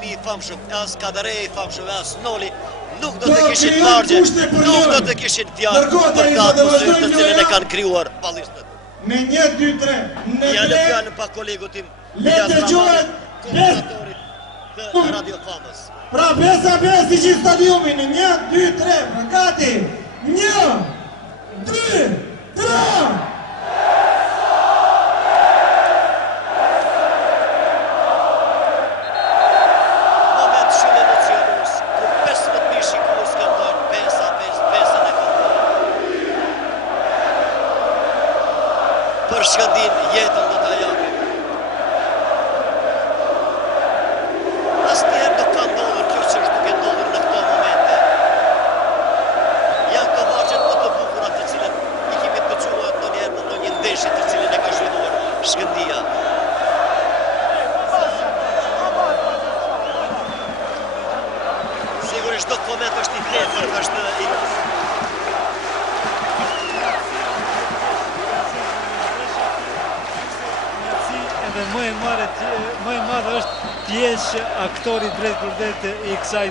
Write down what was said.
Arimi i famshëm, as Kadare i famshëm, as Noli, nuk do të kishin margje, nuk do të kishin fjalë për të atmosferë të cilën e kanë krijuar ballistët. Me 1, 2, 3, në Ja tre, në fjalën pa kolegu tim, le të gjuhet, komendatorit të Radio Famës. pra besa besi që stadiumin, 1, 2, 3, pra gati, 1, 2, 3, Moment shumë emocionus, ku 15.000 shikues kanë dhënë besën e kanë për Shkëndin jetën do ta japin. Asnjëherë nuk ka ndodhur kjo që është duke ndodhur në këto momente. Janë të vargjet më të bukura të cilët i kemi dëgjuar ndonjëherë në ndonjë ndeshje të cilën e ka zhvilluar Shkëndia. Sigurisht çdo koment është i vjetër, është i Edhe më e madhe është t'jesh aktori drejt për drejt i kësaj